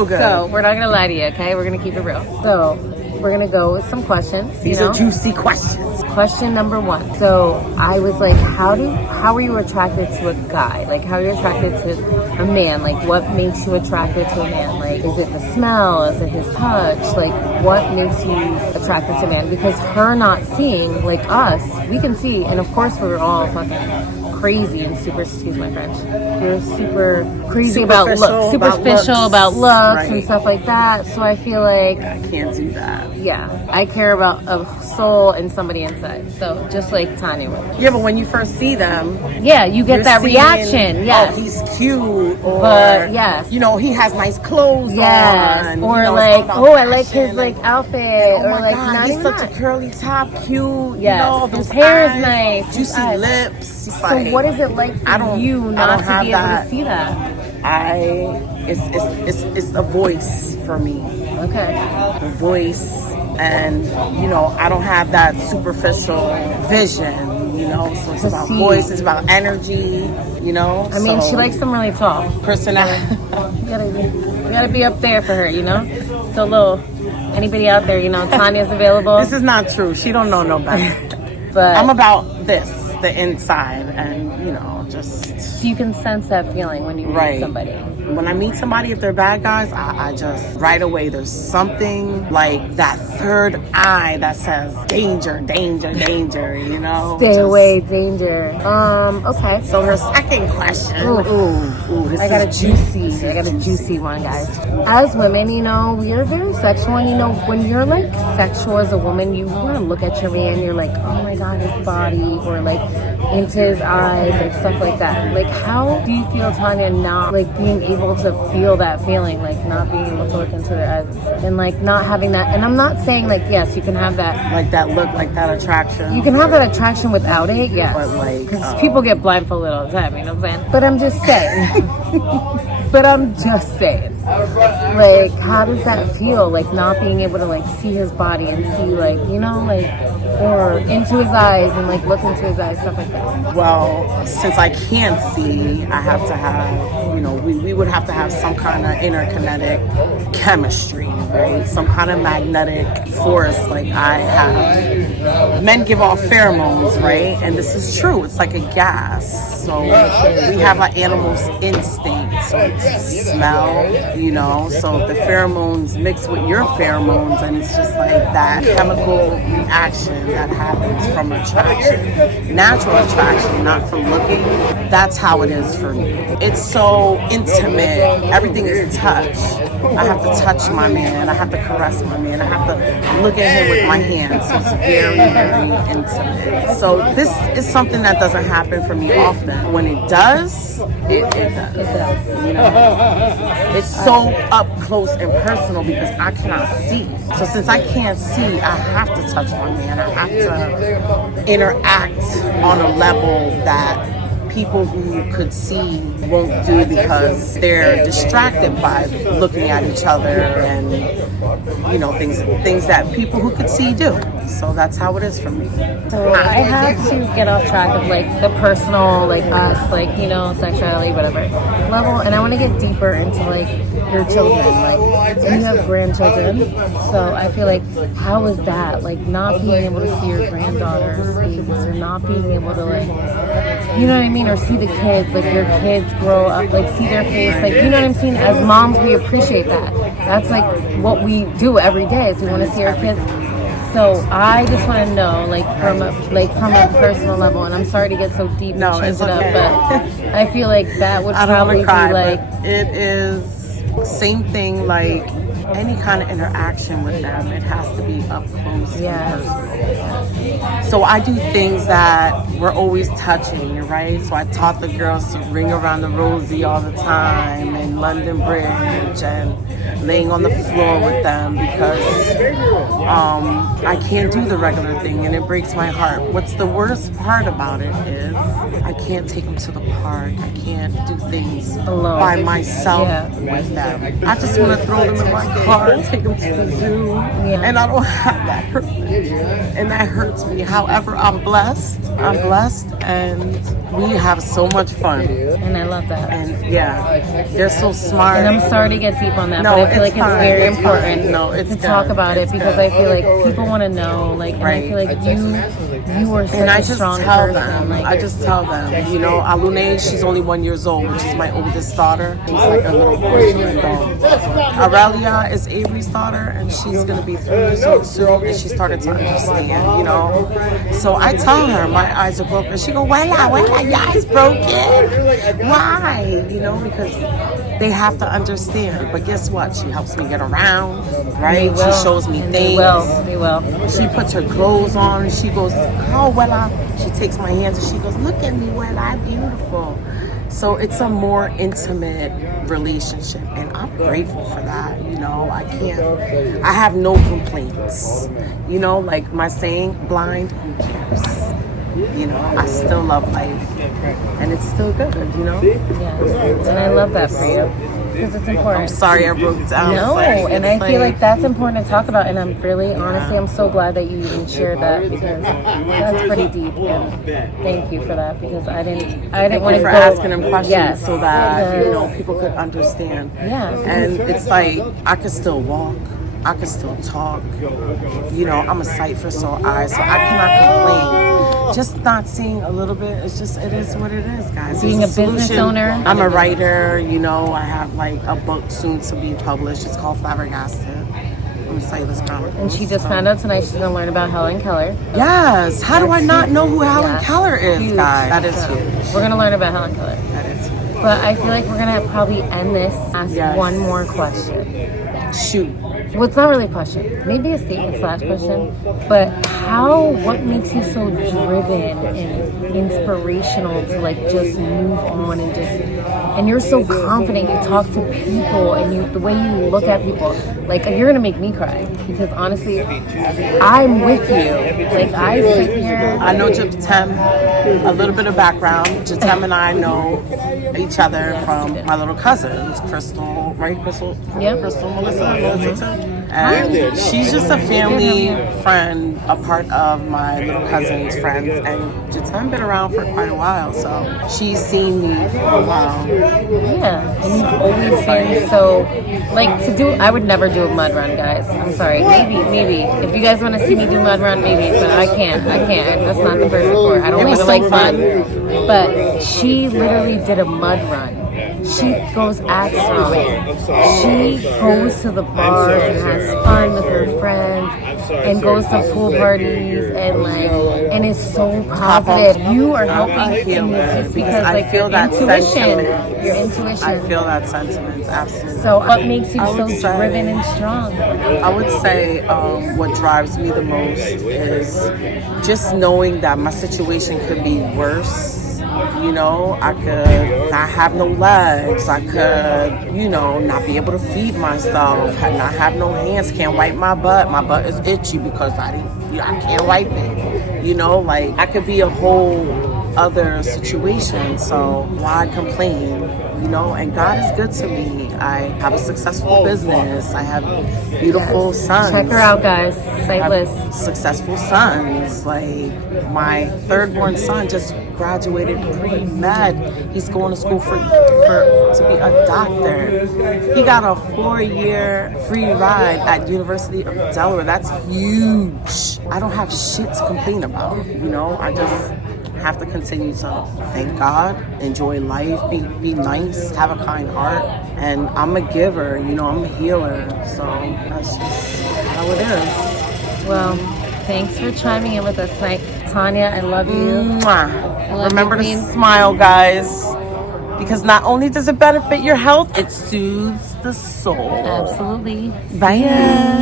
so good. So we're not gonna lie to you, okay? We're gonna keep it real. So we're gonna go with some questions. These are juicy questions. Question number 1. So I was like, how are you attracted to a guy? Like, how are you attracted to a man? Like, what makes you attracted to a man? Like, is it the smell? Is it his touch? Like, what makes you attracted to a man? Because her not seeing, like us, we can see, and of course we're all fucking crazy and super, excuse my French, you're super crazy about looks, superficial about looks right. and stuff like that. So I feel like I can't do that. Yeah, I care about a soul and somebody inside. So just like Tanya would. Yeah, but when you first see them, yeah, you get that reaction. Yes, oh, he's cute, or but yes, you know, he has nice clothes yes, on, or you know, like, oh, I like fashion, his like outfit, oh or my like God, not he's even such that. a curly top, cute. Yes, you know, his those hair eyes, is nice, juicy lips. So like, what is it like for you not to be able to see that? It's a voice for me. Okay. A voice, and you know, I don't have that superficial vision, you know, so it's about voice, it's about energy, you know. I mean, she likes them really tall. Personality. You gotta be up there for her, you know. So little, anybody out there, you know, Tanya's available. This is not true. She don't know no better. But I'm about this, the inside, and you know, just so you can sense that feeling when you meet somebody. When I meet somebody, if they're bad guys, I just right away there's something like that third eye that says danger, danger, danger. You know, stay away, danger. Okay. So her second question. I got a juicy one, guys. As women, you know, we are very sexual, and you know, when you're like sexual as a woman, you want to look at your man, you're like, oh my God, his body, or like into his eyes, like stuff like that. Like, how do you feel, Tanya, not like being able to feel that feeling, like not being able to look into their eyes and like not having that? And I'm not saying like, yes, you can have that, like that look, like that attraction. You can have that attraction without it, yes. But like, because people get blindfolded all the time, you know what I'm saying? But I'm just saying. Like, how does that feel? Like not being able to like see his body and see like, you know, like, or into his eyes and like look into his eyes, stuff like that. Well, since I can't see, I have to have, you know, we would have to have some kind of interkinetic chemistry, right? Some kind of magnetic force. Like I have, men give off pheromones, right? And this is true. It's like a gas. So we have an animal's instinct. So it's smell, you know. So the pheromones mix with your pheromones, and it's just like that chemical reaction that happens from attraction, natural attraction, not from looking. That's how it is for me. It's so intimate. Everything is touch. I have to touch my man. I have to caress my man. I have to look at him with my hands. It's very, very intimate. So this is something that doesn't happen for me often. When it does, it does. It does. You know, it's so up close and personal because I cannot see. So since I can't see, I have to touch my man. I have to interact on a level that people who could see won't do because they're distracted by looking at each other and, you know, things that people who could see do. So that's how it is for me. So I have to get off track of like the personal, like us, like, you know, sexuality, whatever level, and I want to get deeper into like your children, like, and you have grandchildren, so I feel like, how is that, like, not being able to see your granddaughter's babies, or not being able to, like, you know what I mean, or see the kids, like, your kids grow up, like, see their face, like, you know what I'm saying? As moms, we appreciate that. That's, like, what we do every day, is we want to see our kids. So I just want to know, like, from a personal level, and I'm sorry to get so deep and change it up, but I feel like that would probably be, like, it is same thing, like any kind of interaction with them, it has to be up close and personal. So I do things that we're always touching, right? So I taught the girls to ring around the rosy all the time, and London Bridge, and laying on the floor with them, because I can't do the regular thing, and it breaks my heart. What's the worst part about it is I can't take them to the park. I can't do things alone by myself with them. I just want to throw them in my car and take them to the zoo, and I don't have that privilege, and that hurts me. However, I'm blessed, and we have so much fun. And I love that. And yeah, they're so smart. And I'm sorry to get deep on that, No, but I feel like it's fine. very It's important fine. No, it's to good. talk about It's it because good. I feel like people want to know, like, and I feel like you are such And I a just strong tell person. them, Like, I just tell them, you know, Alune, she's only 1 year old, which is my oldest daughter. It's like a little porcelain doll. Aurelia is Avery's daughter, and she's gonna be 3 years old soon, and she's starting to understand, you know. So I tell her my eyes are broken. She go, Wella, your eyes broken? Why? You know, because they have to understand. But guess what? She helps me get around, right? She shows me and things. They will. She puts her clothes on and she goes, oh, Wella. She takes my hands and she goes, look at me, Wella, I'm beautiful. So it's a more intimate relationship, and I'm grateful for that. You know, I have no complaints. You know, like my saying, blind, who cares? You know, I still love life, and it's still good, you know? Yes. And I love that for you because it's important. I'm sorry I broke down. No, and I It's feel like that's important to talk about, and I'm really, honestly, I'm so glad that you even shared that because that's pretty deep, and thank you for that because I didn't Thank want you to for go, asking them questions yes, so that you know because- people could understand. Yeah. And it's like I could still walk, I could still talk. You know, I'm a sight for sore eyes, so I cannot complain. Just not seeing a little bit. It's just it is what it is, guys. Being There's a business solution. owner. I'm a writer. You know, I have like a book soon to be published. It's called Flabbergasted. From Silas Chronicles. And she just found out tonight she's gonna learn about Helen Keller. Yes. How do I not know who Helen Yes. Keller is, Huge. guys? That is So, huge. We're gonna learn about Helen Keller. That is huge. But I feel like we're gonna probably end this. Ask Yes. one more question. Shoot. Well, it's not really a question. Maybe a statement / question. But what makes you so driven and inspirational to like just move on and and you're so confident. You talk to people and the way you look at people. Like you're gonna make me cry because honestly, I'm with you. Like I sit here. I know Jitem, a little bit of background. Jitem and I know each other from my little cousins, Crystal, right? Crystal, Yeah. Crystal, Melissa too. And she's just a family friend, a part of my little cousin's friends. And Jitem been around for quite a while, so she's seen me for a while. Yeah, and you've always been so like to do. I would never do a mud run, guys. I'm sorry. Maybe if you guys want to see me do mud run, maybe, but I can't. That's not the person for it. I don't It was even so like fun. mud. But she literally did a mud run. She goes axe throwing. She goes to the bars and has fun with her friends and goes to pool parties and is so positive. You are helping in this because I like feel your that intuition. sentiment. Your intuition. I feel that sentiment, absolutely. So what makes you I so would say- driven and strong? I would say what drives me the most is just knowing that my situation could be worse. You know, I could not have no legs. I could, you know, not be able to feed myself. Not have no hands. Can't wipe my butt. My butt is itchy because I can't wipe it. You know, like I could be a whole other situation. So why complain? You know, and God is good to me. I have a successful business. I have beautiful sons. Check her out, guys. I Sightless. have successful sons. Like my third born son just graduated pre-med. He's going to school for to be a doctor. He got a 4-year free ride at University of Delaware. That's huge. I don't have shit to complain about. You know, I just have to continue to thank God, enjoy life, be nice, have a kind heart, and I'm a giver, you know, I'm a healer, so that's just how it is. Well, thanks for chiming in with us tonight. Tanya, I love you. Mwah. love Remember you, to Queen. smile, guys, because not only does it benefit your health, it soothes the soul. Absolutely. Bye.